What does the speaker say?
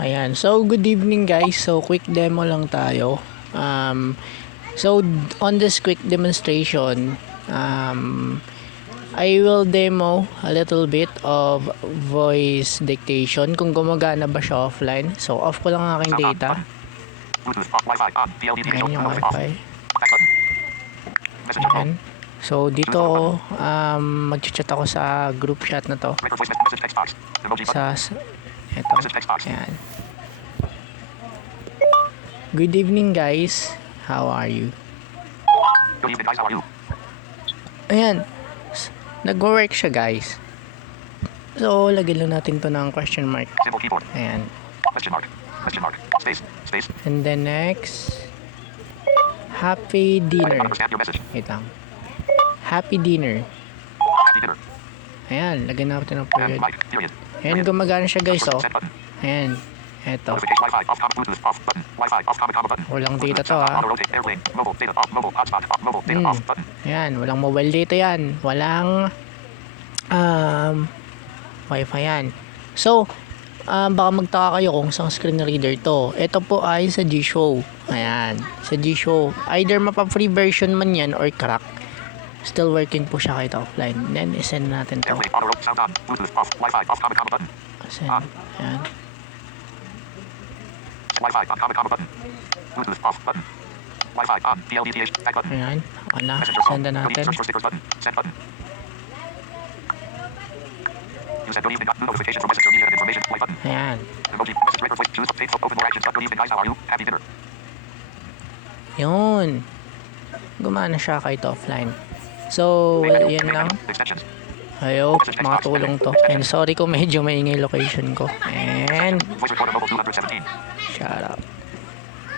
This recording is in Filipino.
Ayan. So, good evening guys. So, quick demo lang tayo. So, on this quick demonstration, I will demo a little bit of voice dictation kung gumagana ba siya offline. So, off ko lang ang aking data. Ayan yung Wi-Fi. Ayan. So, dito mag-chat ako sa group chat na to. Eto. Ayan. Good evening guys. How are you? Good evening guys, how are you? Ayan. Nag-work siya guys. So, lagyan lang natin to ng question mark. Symbol keyboard. Ayan. Question mark. Question mark. Space. Space. And then next, happy I dinner. don't understand your message. Wait lang. Happy dinner. Happy dinner. Ayan, lagyan natin ng And period. like, period. Ayan, gumagana siya guys, oh. Set button. Ayan. Eto. Notification Wi-Fi off, comma, Bluetooth off button. Wi-Fi off, comma button. Walang data to, Auto ah. rotate, airplane, mobile data off, mobile hotspot off, mobile data off button. Ayan, walang mobile data yan. Walang Wi-Fi yan. So, baka magtaka kayo kung saan screen reader to. Ito po ay sa G-Show. Ayan, sa G-Show. Either mapa-free version man yan or crack. Still working po siya kahit offline. Then, isend natin to. Airplane, auto rotate, sound on. Bluetooth off, Wi-Fi off, comma button. Send. Ayan. Wi-Fi on, comma button. Bluetooth off button. Wi-Fi on, DLDTH, back button. Ayan. Okay na. Messenger phone. Send na Delete, natin. search for stickers button. Send button. You said good evening, got notification from Messenger media and information, white button. Ayan. Emoji, message, record voice, choose, Facebook, open more actions, good evening guys, how are you? Happy dinner. Yun. Gumana siya kahit offline. So, well, yan lang. Extensions. I hope makatulong to. And sorry kung medyo maingay location ko. And Voice recorder mobile 217. shout out.